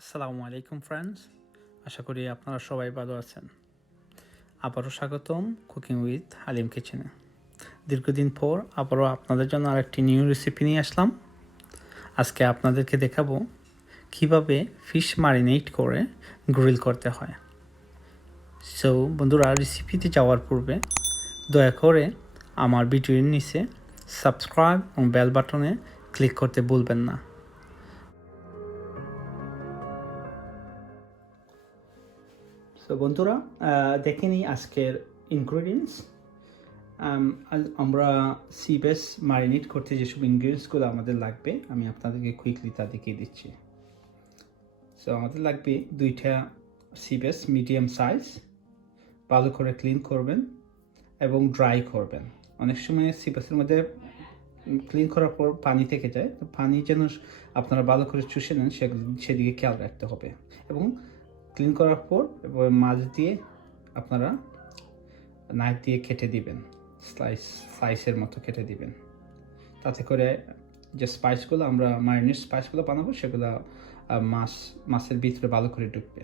আসসালামু আলাইকুম ফ্রেন্ডস, আশা করি আপনারা সবাই ভালো আছেন। আবারও স্বাগতম কুকিং উইথ হালিম কিচেনে। দীর্ঘদিন পর আবারও আপনাদের জন্য আরেকটি নিউ রেসিপি নিয়ে আসলাম। আজকে আপনাদেরকে দেখাবো কিভাবে ফিশ ম্যারিনেট করে গ্রিল করতে হয়। সো বন্ধুরা, রেসিপিতে যাওয়ার পূর্বে দয়া করে আমার ভিডিওর নিচে সাবস্ক্রাইব এবং বেল বাটনে ক্লিক করতে ভুলবেন না। তো বন্ধুরা, দেখে নিই আজকের ইনগ্রিডিয়েন্টস। আমরা সিবেস ম্যারিনেট করতে যেসব ইনগ্রিডিয়েন্টসগুলো আমাদের লাগবে আমি আপনাদেরকে কুইকলি তা দেখিয়ে দিচ্ছি। সো আমাদের লাগবে 2টা সিবেস মিডিয়াম সাইজ, ভালো করে ক্লিন করবেন এবং ড্রাই করবেন। অনেক সময় সিবেসের মধ্যে ক্লিন করার পর পানি থেকে যায়, তো পানি যেন আপনারা ভালো করে চুষে নেন সেদিকে খেয়াল রাখতে হবে। এবং ক্লিন করার পর মাছ দিয়ে আপনারা নাইফ দিয়ে কেটে দিবেন, স্লাইসের মতো কেটে দিবেন। তাতে করে যে স্পাইসগুলো আমরা ম্যারিনেট স্পাইসগুলো বানাবো সেগুলো মাছের ভিতরে ভালো করে ঢুকবে।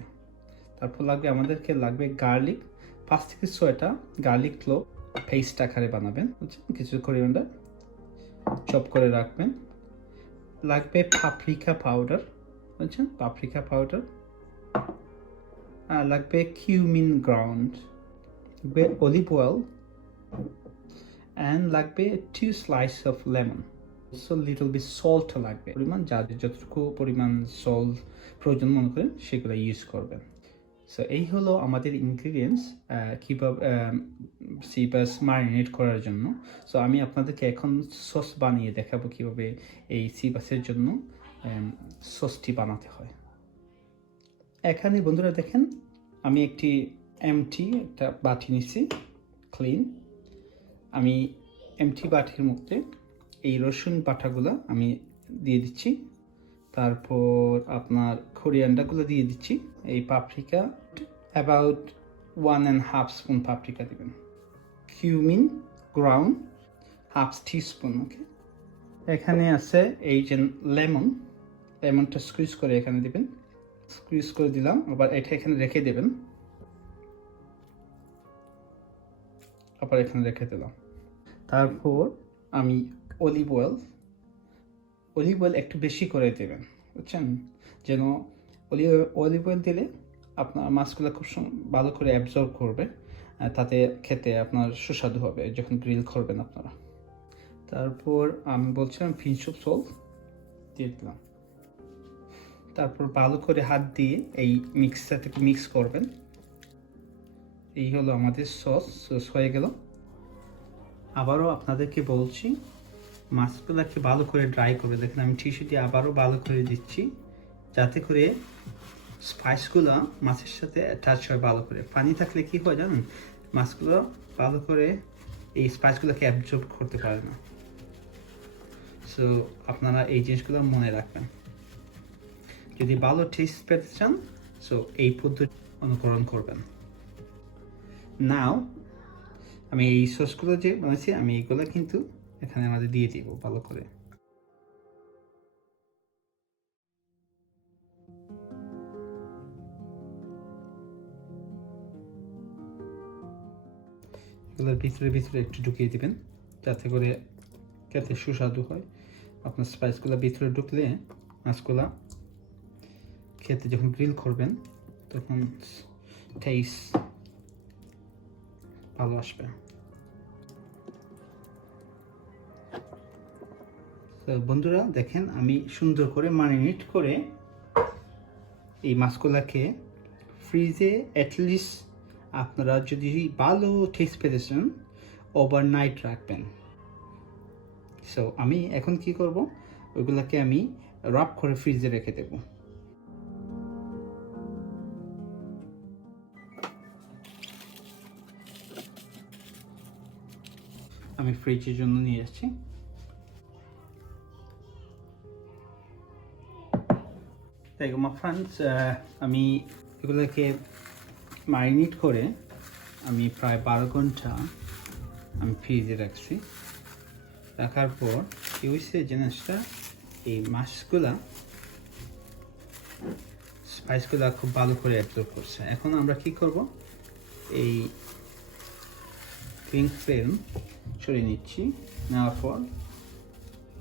তারপর আমাদেরকে লাগবে গার্লিক, 5 থেকে 6টা গার্লিক ক্লোভ পেস্ট আকারে বানাবেন, বুঝছেন? কিছু করিয়েন্ডার চপ করে রাখবেন। লাগবে পাপরিকা পাউডার, বুঝছেন? Paprika powder. লাগবে কিউমিন গ্রাউন্ড, লাগবে অলিভ অয়েল, and লাগবে 2 slice of lemon. So little bit salt লাগবে, পরিমাণ যাদের যতটুকু পরিমাণ সল্ট প্রয়োজন মনে করেন সেগুলো ইউজ করবেন। সো এই হলো আমাদের ইনগ্রিডিয়েন্টস কীভাবে সিবাস ম্যারিনেট করার জন্য। সো আমি আপনাদেরকে এখন সস বানিয়ে দেখাবো কীভাবে এই সিবাসের জন্য সসটি বানাতে হয়। এখানে বন্ধুরা দেখেন, আমি একটা বাটি নিচ্ছি ক্লিন। আমি এমটি বাটির মধ্যে এই রসুন বাটাগুলো আমি দিয়ে দিচ্ছি। তারপর আপনার কোরিয়ান্ডারগুলো দিয়ে দিচ্ছি। এই পাপরিকা অ্যাবাউট 1.5 স্পুন পাপরিকা দেবেন। Cumin ground half teaspoon. Okay, এখানে আছে এই যে লেমনটা স্কুইজ করে এখানে দেবেন। স্কুইজ করে দিলাম, আবার এটা এখানে রেখে দেবেন, আবার এখানে রেখে দিলাম। তারপর আমি অলিভ অয়েল একটু বেশি করে দেবেন, বুঝছেন? যেন অলিভ অয়েল দিলে আপনার মাছগুলো খুব ভালো করে অ্যাবজর্ব করবে, তাতে খেতে আপনার সুস্বাদু হবে যখন গ্রিল করবেন আপনারা। তারপর আমি বলছিলাম পিঞ্চ অফ সল্ট দিয়ে দিলাম। তারপর ভালো করে হাত দিয়ে এই মিক্সচারটাকে মিক্স করবেন। এই হলো আমাদের সস হয়ে গেল। আবারও আপনাদেরকে বলছি, মাছগুলোকে ভালো করে ড্রাই করবে। দেখেন আমি টিস্যু দিয়ে আবারও ভালো করে দিচ্ছি, যাতে করে স্পাইসগুলো মাছের সাথে অ্যাটাচ হয় ভালো করে। পানি থাকলে কি হয় জানেন, মাছগুলো ভালো করে এই স্পাইসগুলোকে অ্যাবজর্ব করতে পারে না। সো আপনারা এই জিনিসগুলো মনে রাখবেন। যদি ভালো টেস্ট পেতে চান, সো এই পদ্ধতি অনুকরণ করবেন। নাও আমি এই সসগুলো যে বানাচ্ছি আমি এইগুলো কিন্তু এখানে আমাদের দিয়ে দিব ভালো করে। এগুলোর ভিতরে একটু ঢুকিয়ে দিবেন, যাতে করে খেতে সুস্বাদু হয়। আপনার স্পাইসগুলো ভিতরে ঢুকলে মাছগুলা খেতে যখন গ্রিল করবেন তখন টেস্ট ভালো আসবে। তো বন্ধুরা দেখেন, আমি সুন্দর করে ম্যারিনেট করে এই মাছগুলাকে ফ্রিজে অ্যাটলিস্ট আপনারা যদি ভালো টেস্ট পেতে চান ওভারনাইট রাখবেন। সো আমি এখন কি করব, ওইগুলোকে আমি রাপ করে ফ্রিজে রেখে দেব। আমি ফ্রিজের জন্য নিয়ে যাচ্ছি। দেখো মা ফ্রেন্ডস, আমি এগুলোকে ম্যারিনেট করে আমি প্রায় 12 ঘন্টা আমি ফ্রিজে রাখছি। রাখার পর কি হয়েছে জিনিসটা, এই মাছগুলা স্পাইসগুলো খুব ভালো করে অ্যাবজর্ব করছে। এখন আমরা কি করব, এই ক্লিং ফিল্ম সরিয়ে নিচ্ছি, নেওয়ার পর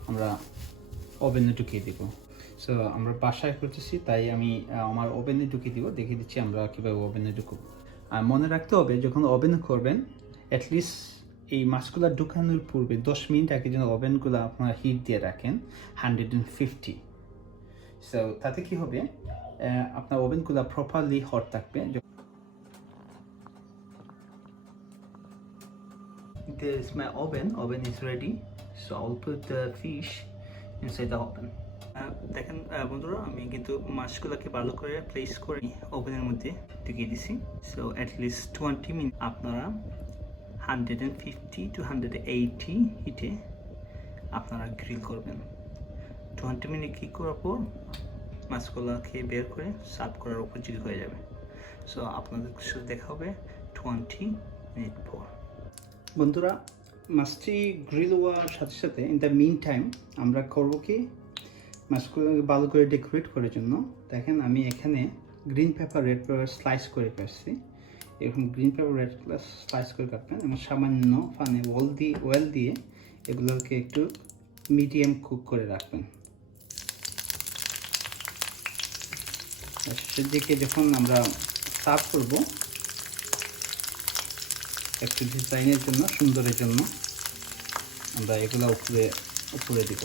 আমরা ওভেনে ঢুকিয়ে দিব। সো আমরা বাসায় করতেছি, তাই আমি আমার ওভেনে ঢুকিয়ে দিব, দেখিয়ে দিচ্ছি আমরা কীভাবে ওভেনে ঢুকবো। আর মনে রাখতে হবে, যখন ওভেনে করবেন অ্যাটলিস্ট এই মাছগুলো ঢুকানোর পূর্বে 10 মিনিট আগে যেন ওভেনগুলো আপনারা হিট দিয়ে রাখেন 150। সো তাতে কি হবে, আপনার ওভেনগুলো প্রপারলি হট থাকবে। There is my oven. Oven is ready. So I'll put the fish inside the oven. দেখেন বন্ধুরা, আমি কিন্তু মাছগুলোকে ভালো করে প্লেস করে ওভেনের মধ্যে ঢুকিয়ে দিছি। সো অ্যাটলিস্ট 20 মিনিট আপনারা 150 to 180 হিটে আপনারা গ্রিল করবেন। 20 মিনিট কি করার পর মাছগুলোকে বের করে সার্ভ করার উপযোগী হয়ে যাবে। সো আপনাদের শুধু দেখা হবে 20 মিনিট পর। বন্ধুরা, মাছটি গ্রিল হওয়ার সাথে সাথে ইন দ্য মিন টাইম আমরা করবো কি, মাছগুলোকে ভালো করে ডেকোরেট করার জন্য দেখেন আমি এখানে green paper red paper slice করে কাটছি। এরকম green paper red paper slice করে কাটবেন এবং সামান্য ফানে ওয়েল দিয়ে এগুলোকে একটু মিডিয়াম কুক করে রাখবেন। শেষের দিকে যখন আমরা সার্ভ করবো, একটু ডিজাইনের জন্য, সুন্দরের জন্য আমরা এগুলো উপরে দিব।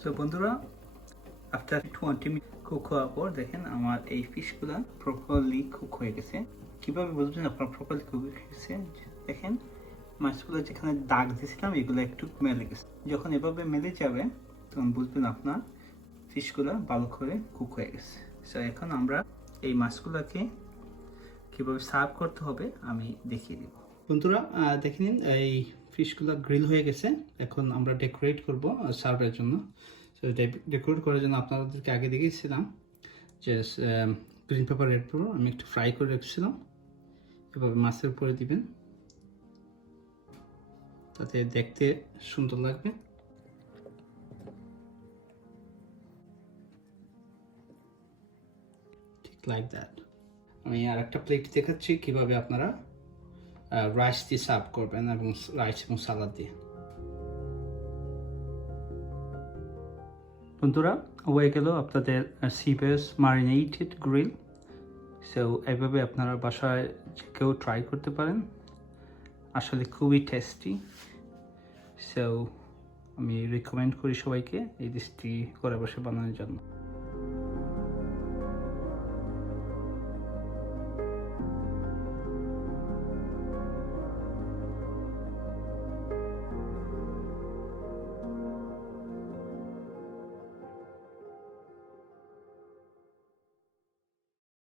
তো বন্ধুরা, আফটার 20 মিনিট কুক হওয়ার পর দেখেন আমার এই ফিশগুলো প্রপারলি কুক হয়ে গেছে। কীভাবে বুঝবেন আপনার প্রপারলি কুক হয়ে গেছে? দেখেন মাছগুলো যেখানে দাগ দিয়েছিলাম এগুলো একটু মেলে গেছে। যখন এভাবে মেলে যাবে তখন বুঝবেন আপনার ফিশগুলো ভালো করে কুক হয়ে গেছে। সো এখন আমরা এই মাছগুলোকে কীভাবে সার্ভ করতে হবে আমি দেখিয়ে দেব। বন্ধুরা দেখে নিন, এই ফিশগুলো গ্রিল হয়ে গেছে। এখন আমরা ডেকোরেট করব সার্ভের জন্য। সো ডেকোরেট করার জন্য আপনাদেরকে আগে দেখিয়েছিলাম যে গ্রিন পেপার রেড পেপার আমি একটু ফ্রাই করে রেখেছিলাম। এভাবে মাছের উপরে দিবেন, তাতে দেখতে সুন্দর লাগবে। ঠিক লাইক দ্যাট। আমি আর একটা প্লেট দেখাচ্ছি কিভাবে আপনারা রাইস দিয়ে সার্ভ করবেন, এবং রাইস এবং সালাদ দিয়ে। বন্ধুরা, হয়ে গেল আপনাদের Seabass Marinated গ্রিল। সো এইভাবে আপনারা বাসায় যে কেউ ট্রাই করতে পারেন, আসলে খুবই টেস্টি। সো আমি রিকমেন্ড করি সবাইকে এই ডিশটি ঘরে বসে বানানোর জন্য।